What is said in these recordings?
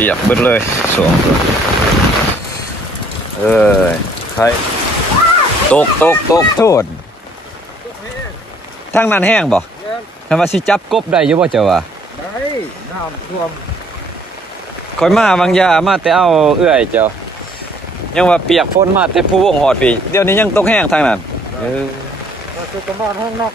เปียกเบิดเลยสองใครตกโทษทางนั้นแห้งบ่ทำมาสิจับกบได้อยู่บ่เจ้าว่าได้น้ำท่วมคอยมาบางยามาแต่เอาเอื้อยเจ้ายังว่าเปียกฝนมาแต่ผู้วงหอดปีเดี๋ยวนี้ยังตกแห้งทางนั้นมาสุกบ้านห้องนอก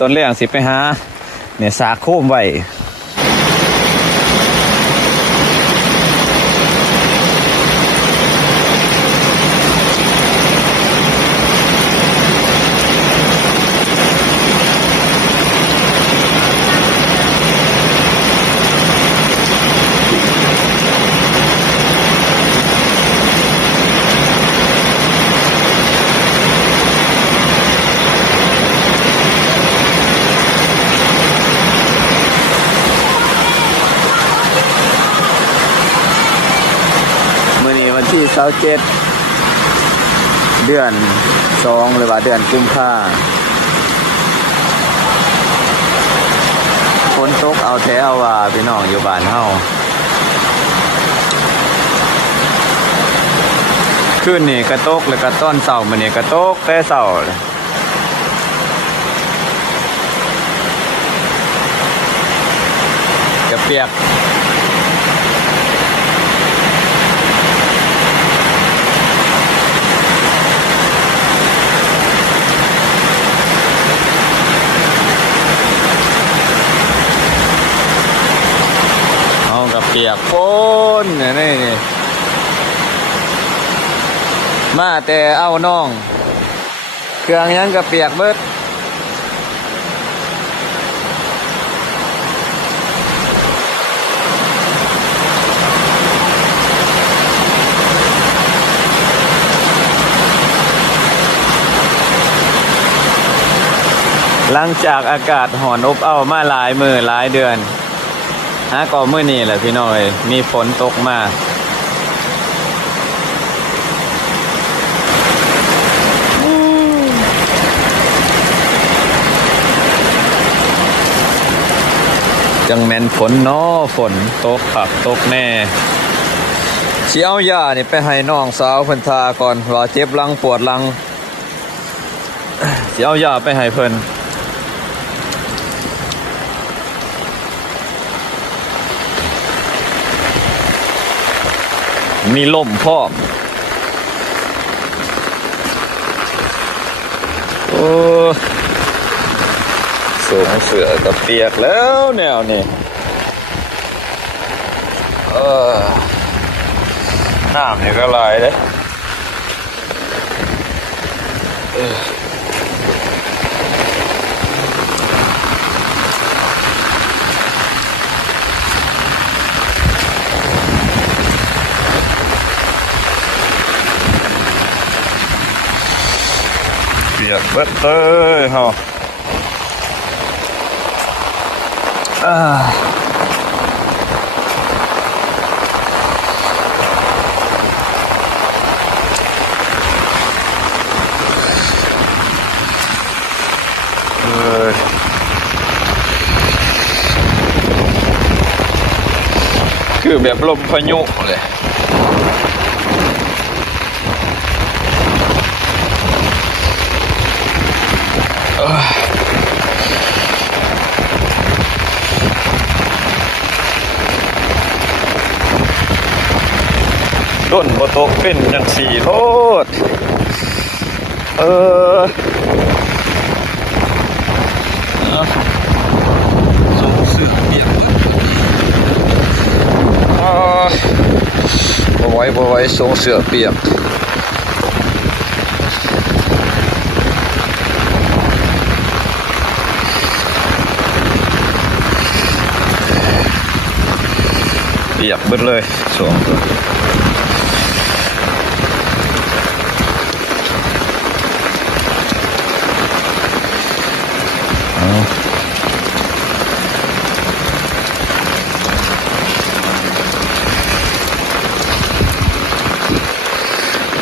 ตอนแรกสิไปหาเนี่ยสาโคมไว้ที่27เดือน2หรือว่าเดือนกุมภาฝนตกเอาแท้เอาว่าพี่น้องอยู่บ้านเฮาคืนนี้กระตกแล้วก็ตอนเช้ามื้อนี้กระตกแต่เช้าจะเปียกเปียกฝนนี่มาแต่เอาน้องเครื่องยังก็เปียกเบิดหลังจากอากาศร้อนอบอ้าวมาหลายมื้อหลายเดือนก็มื้อนี้แหละพี่น้อยมีฝนตกมาจังแม่นฝนเนาะฝนตกขับตกแน่สิเอายานี่ไปให้น้องสาวเพิ่นทาก่อนว่าเจ็บหลังปวดหลังสิเอายาไปให้เพิ่นมีลมพร้อมสูงเสือกับเปียกแล้วแนวนี้น้ำนี่ก็ไหลเลยเปียกเบิดเลยฮะคือแบบลมพายุเลยต้นบ่ตกเป็นจังสี่โลดส่งเสือเปียกบ่ไหวส่งเสือเปียกเปียกเบิดเลยสองตัว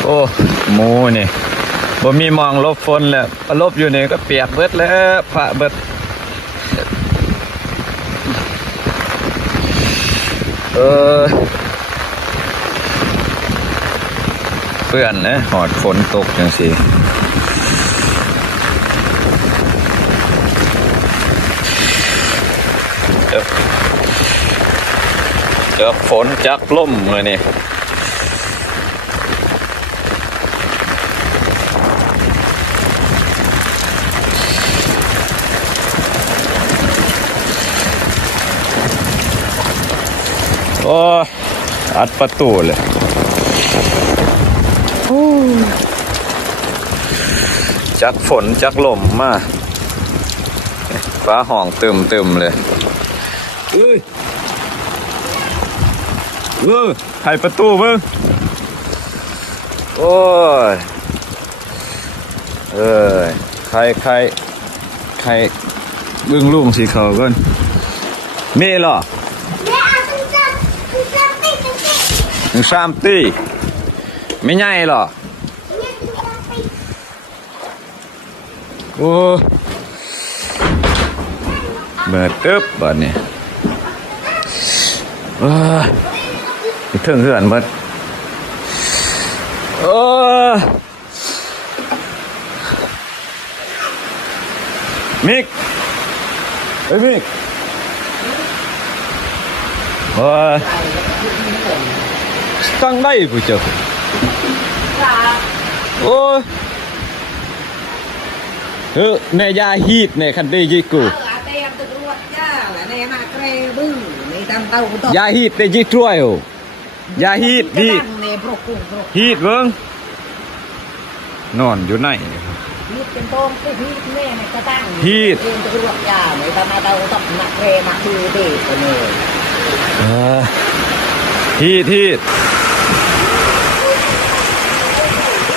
โอ้หมูนี่บ่มีมองลบฝนแล้วลบอยู่นี่ก็เปียกเบิดแล้วพระเบิด เออเพื่อนนะหอดฝนตกจังสิจักฝนจักลมเลยนี่โอ้อัดประตูเลยจักฝนจักลมมาฟ้าห้องตึมเลยเอ้ยไขประตูมึงโอ้ยใครบึ้งลุงสีเขาก่อนมีเหรอ1 3 ตีไม่ใหญ่เหรอโอ้เบิดตึ๊บบัดนี้ถึงเหือนเบิดมิกเฮ้ยมิกตั้งได้ผู้เจ้าโอ้ในยาฮีดในคันได้ยี่กูยาฮีดได้ยี่ช่วยโอยาฮีดฮีดเบิ้งนอนอยู่ไหนฮีดเป็นต้มฮีดแม่ในกระตั้งฮีดเป็นตะรวจยาในตามาเตาตับหนักเรมาคือเด็กเลยฮีด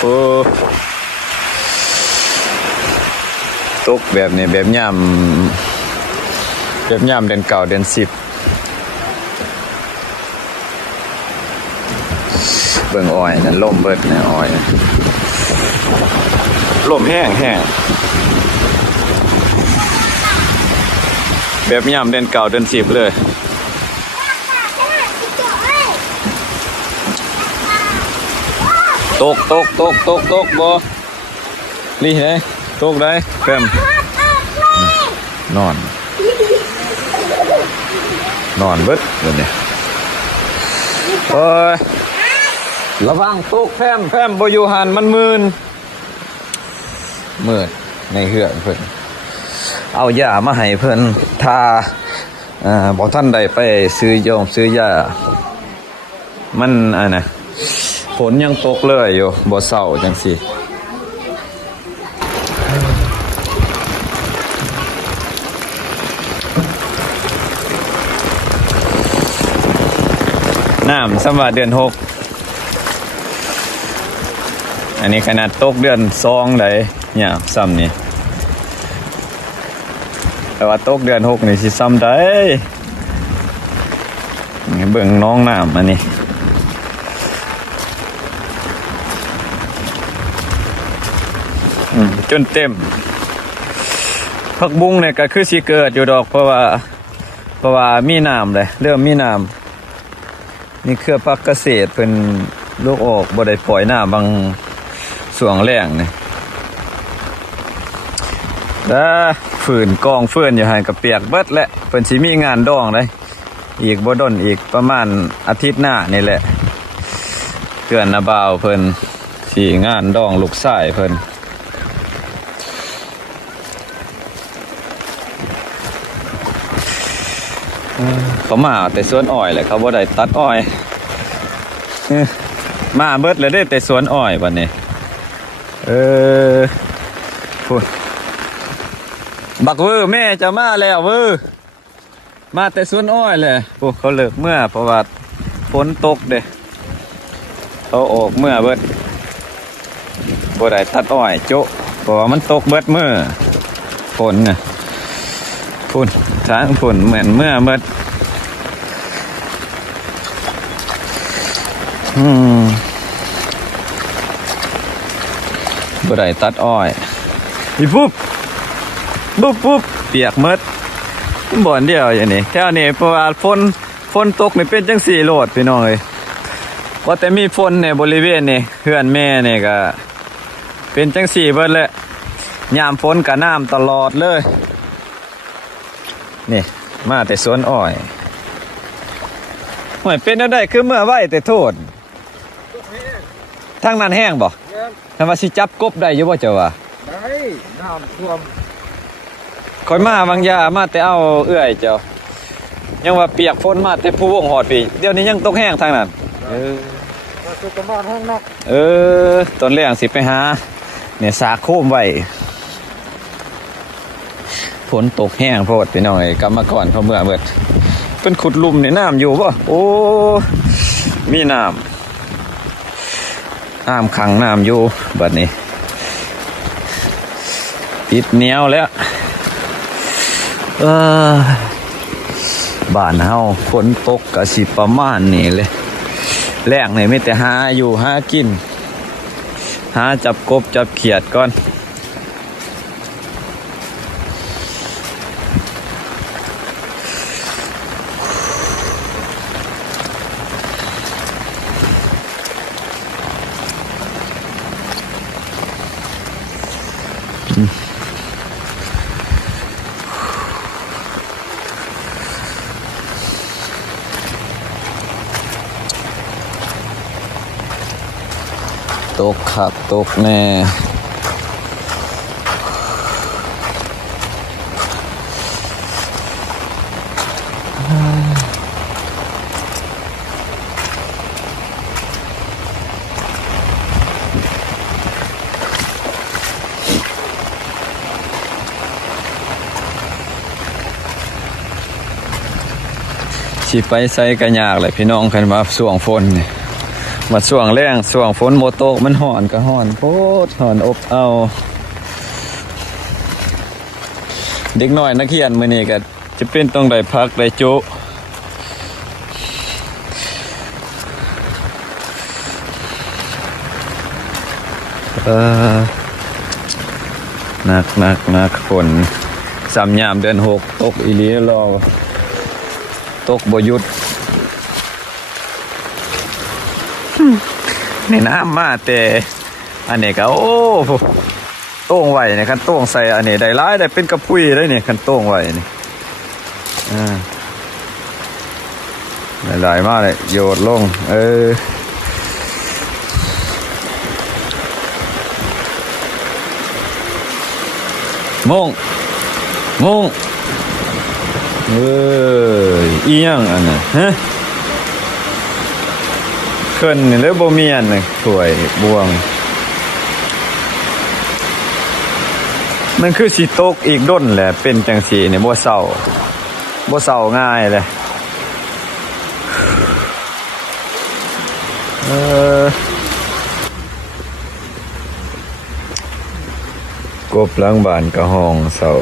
โอ้ตกแบบนี้แบบย่ำเดือนเก่าเดือน10เบิ่งอ้อยนั่นล่มเบิดนะอ้อยล่มแห้งแบบย่ำเดือนเก่าเดือน10เลยตกบ่นี่ไงตกได้แฟมนอนเบิดเดี๋ยวนี้โอ้ยระวังตกแฟมบ่อยู่หันมันมืดในเหือนเพิ่นเอายามาให้เพิ่นทาบ่ทันได้ไปซื้อยามันน่ะฝนยังตกเลยอยู่บ่เศร้าจังสิน้ำสำหรับเดือน6อันนี้ขนาดตกเดือน2เลยเนี่ยซ้ำนี่แต่ว่าตกเดือน6นี่สิซ้ำได้เบิ่งน้องน้ำอันนี้จนเต็มผักบุ้งเนี่ยก็คือสิเกิดอยู่ดอกเพราะว่ามีน้ำเลยเริ่มมีน้ำนี่เครือพักเกษตรเป็นลูกออกบ่ได้ปล่อยน้ำบางส่วงแรงนี่ฝืนกองฝืนอยู่หันกับเปียกเบิดแหละเพิ่นสิมีงานดองเลยอีกบ่ดนอีกประมาณอาทิตย์หน้านี่แหละเตือนนะบ่าวเพิ่นสิงานดองลูกชายเพิ่นเขามาแต่สวนอ้อยแหละเขาบ่ได้ตัดอ้อยมาเบิดเลยได้แต่สวนอ้อยวันนี้พูดบักเวอร์แม่จะมาแล้วเวอร์มาแต่สวนอ้อยเลยพวกเขาเลิกเมื่อเพราะว่าฝนตกเด้เขาออกเมื่อเบิดบ่ได้ตัดอ้อยโจ๊ะเพราะว่ามันตกเบิดเมื่อฝนน่ะฝุ่นช้างฝุ่นเหมือนเมื่อเบิดบ่ได้ตัดอ้อยอีปุ๊บเปียกเมดบ่อนเดียวอย่างนี้แค่นี้เพราะว่าฝน ฝนตกนี่เป็นจังสี่โลดพี่น้องเอ้ยว่าแต่มีฝนในบริเวณนี่เฮือนแม่นี่ก็เป็นจังสี่เบิดแหละยามฝนก็น้ำตลอดเลยนี่มาแต่สวนอ้อยห่วยเป็นอะไรคือเมื่อไหวแต่โทษทางนั้นแห้งบ่ทำว่าสิจับกบได้อยู่บ่เจ้าว่า ได้น้ำท่วม คอยมาบางยามาแต่เอาเอื้อยเจ้ายังว่าเปียกฝนมาแต่ผู้วงหอดปีเดี๋ยวนี้ยังตกแห้งทางนั้นก็สุดประมาณห้องนอก ตอนแรกสิไปหาเนี่ยสาโคมไว้ฝนตกแห้งโพดพี่น้องไอ้กรรมกรเขาเมื่อเบิดเป็นขุดหลุมในน้ำอยู่ป่ะโอ้มีน้ำขังน้ำอยู่บัดนี้ติดเหนียวแล้วบ้านเฮาฝนตกก็สิประมาณนี้เลยแรงนี่ไม่แต่หาอยู่หากินหาจับกบจับเขียดก่อนตกขับตกแน่สิไปใส่กันยากเลยพี่น้องคันมาส่วงฝนนี่มาส่วงแรงส่วงฝนโมโตกมันห่อนก็ห่อนโพดห่อนอบเอาเด็กน้อยนักเรียนมื้อนี้ก็จะเป็นต้องได้พักได้จุนักฝนสามยามเดือน6ตกอีหลีรอตกบ่หยุดในน้ำมาแต่อันนี้ก็โอ้โต้งไหวเนี่ยคันโต้งใส่อันนี้ได้ร้ายได้เป็นกระพุ้ยได้เนี่ยคันโต้งไหวนี่หลายมากเลยโยดลงมุ่งอีหยังอันน่ะฮะขึ้นนี่เลยบ่มีอันน่ะสวยบวงมันคือสิตกอีกด้นแหละเป็นจังซี่นี่บ่เศร้าง่ายเลยกบหลังบ้านก็ห้องเศร้า